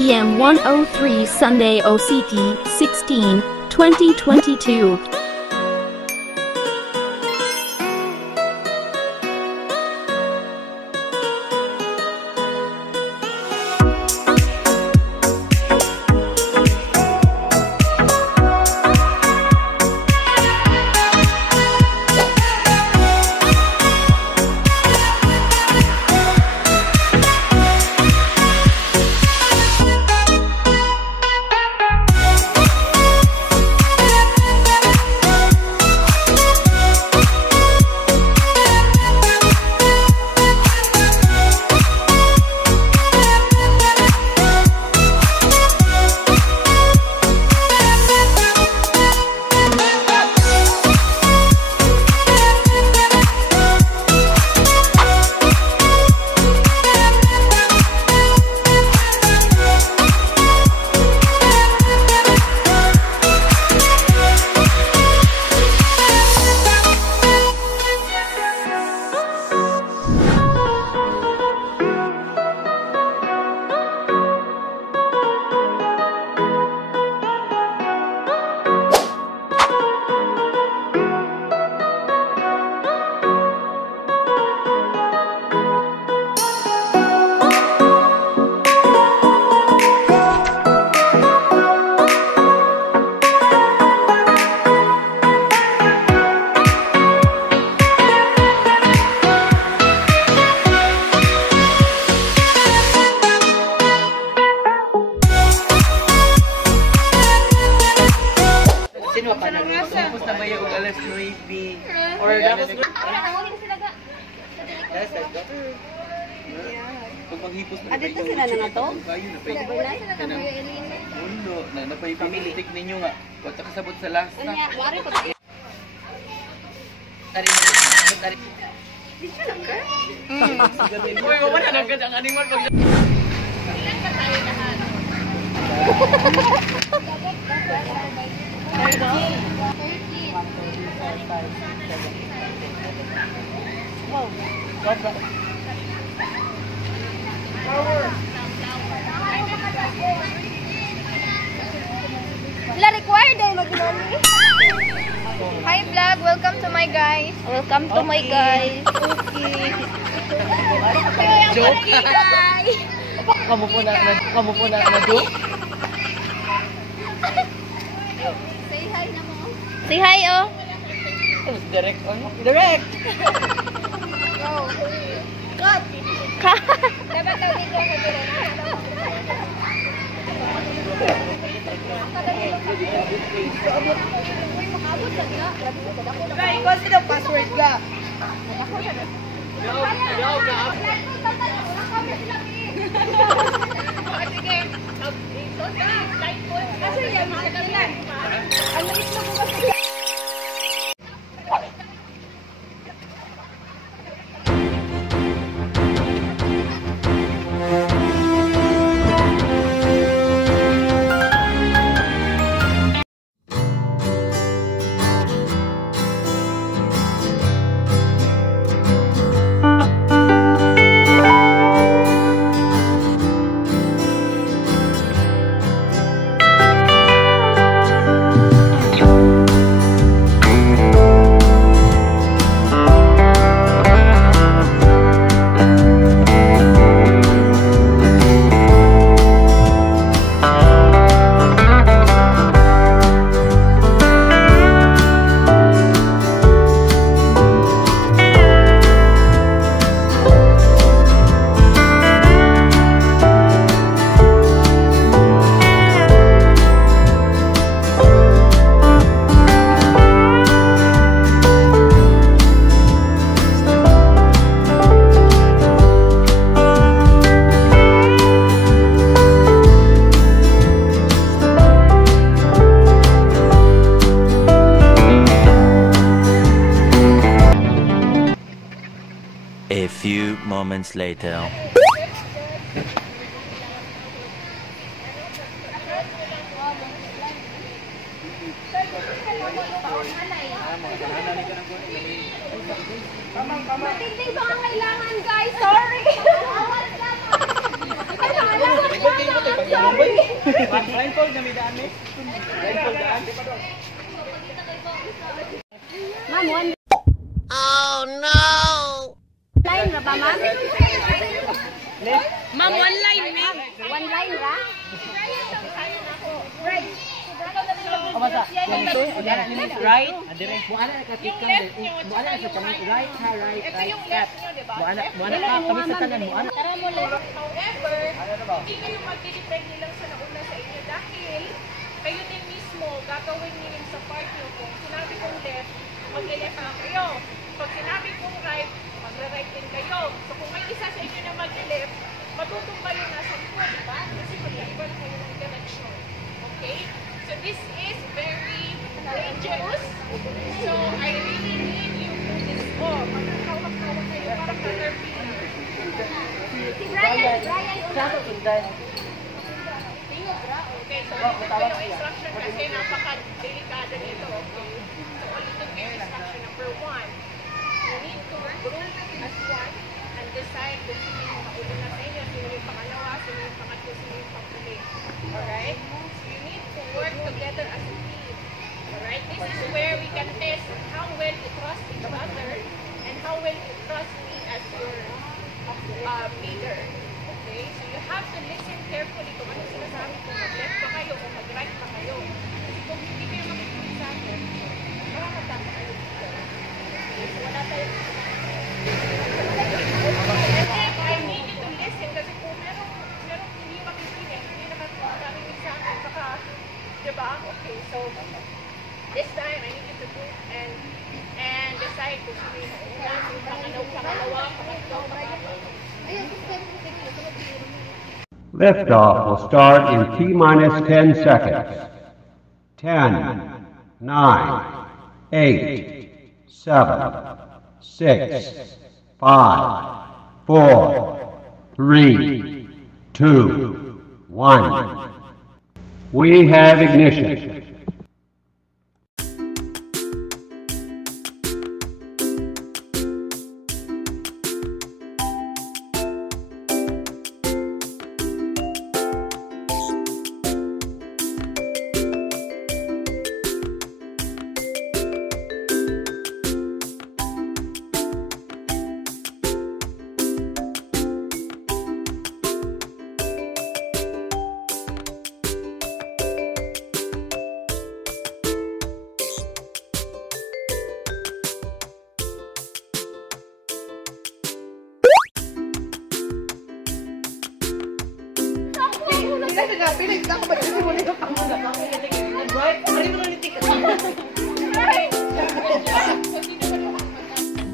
PM 103 Sunday OCT 16, 2022. Tapos na ba yung alas 9? Or tapos pag maghipos na dito sila na nga to? Undo, napay-pamilik ninyo nga. Kung kasabot sa lasa. Tari. Dito lang ka? Uy, mamanagad ang animal pag... Hi vlog, welcome to my guys. Welcome to my guys. Joke guys. Kamu po na joke? Say hi na mo. Say hi oh. Direct on. Direct. Go. Cut. Cut. Dapat daw dito ako direct. Ikaw sila password ka. A few moments later. Matinding ba ang kailangan, guys? Sorry! Ay, Blindfold na may daan eh. Blindfold daan. Ma'am, one line ra ba, ma'am? Ma'am, one line, ma'am. One line ra? Right? Buana na kasi kang buana na sa kanang right ha right left. Buana ka kami sa tanan mo. However, hindi kayo magdidepende lang sa nauna sa inyo dahil kayo din mismo gagawin niyo yung sa part nyo. Kung sinabi kong left, mag-left na kayo. Pag sinabi kong right, mag-right din kayo. So kung may isa sa inyo na mag-left, matutumba yung nasa likod, diba? Kasi mag-iba na kayo ng direction. Okay? So this is very dangerous. So I really need you to do this. Oh, magkakawak-kawak kayo para ka-nervy. Si Brian. Okay, so ulitin ko yung instruction kasi napaka-delikado nito, okay? So ulitin ko yung instruction number 1. You need to group as one and decide kung sino yung makauli na sa inyo, sino yung pangalawa, sino yung pangatlo, sino yung panghuli. Alright? So you need to work together as a team. Alright? This is where we can test how well you trust each other and how well you trust me as your leader. Okay? So you have to listen carefully kung ano sinasabi kung mag-left pa kayo o mag-right pa kayo. Kasi kung hindi kayo makikinig sa akin, makakatama kayo dito. Okay? So wala tayo. I need you to listen kasi kung merong hindi makikinig, hindi nakakarinig sa akin, baka, diba? Okay, so this time I need you to go and decide kung sino yung una, yung pangalawa, pangatlo, pangatlo. Liftoff will start in T-minus 10 seconds. 10, 9, 8, 7, 6, 5, 4, 3, 2, 1. We have ignition.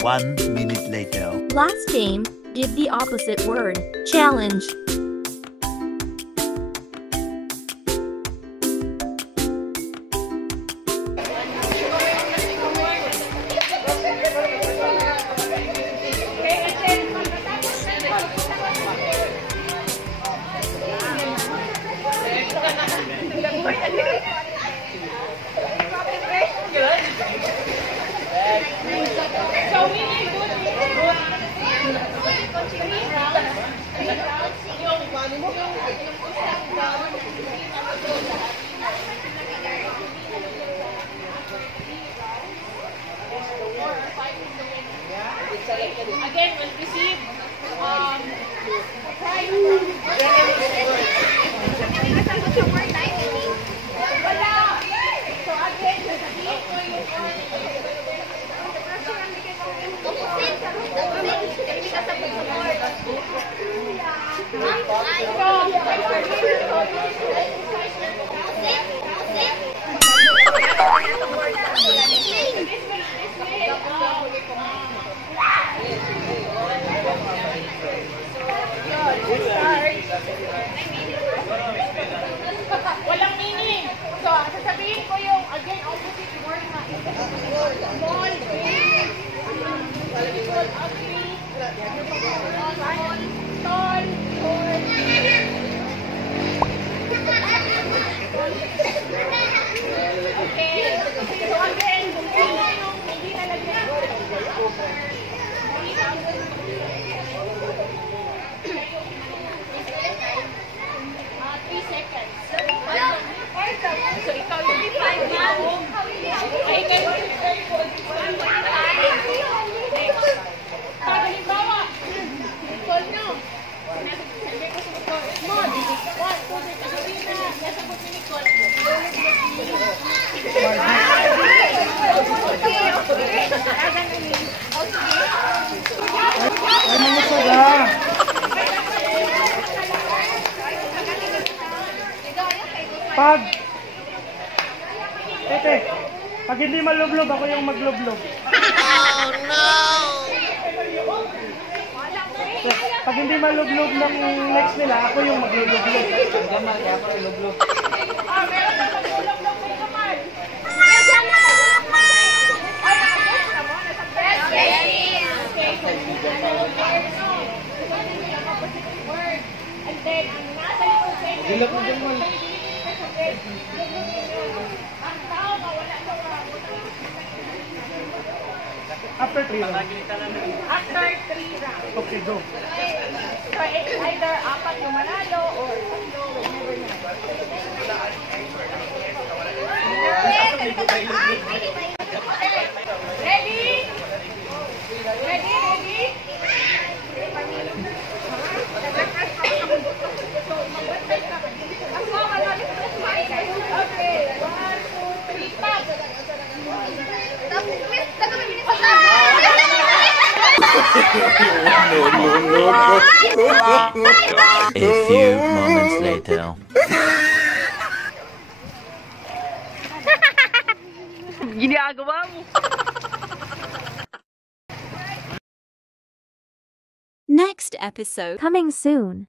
One minute later. Last game, give the opposite word. Challenge. So we need good Again, we'll receive prize wala. So again, sasabihin ko yung walang meaning. So, sasabihin ko yung again opposite word na small, big, beautiful, ugly, tall, short. Okay. So again, kung sino yung hindi nalagyan. 3 seconds. Tete, pag hindi malublob, ako yung maglublob. Oh, no! Pag hindi malublob ng next nila, ako yung maglublob. Jamal, kaya ako rin lublog. Meron na maglulog-log kay Jamal. And then, ang nasa likod sa inyo, Gilap mo dyan mo. ang tao mawala sa After 3 rounds. after 3 rounds. Okay, go. So, it's either apat yung manalo or tatlo, whenever na. Ready? Ready? Ready? Okay, 1, 2, 3, stop! A few moments later. Ginagawa mo. Next episode coming soon.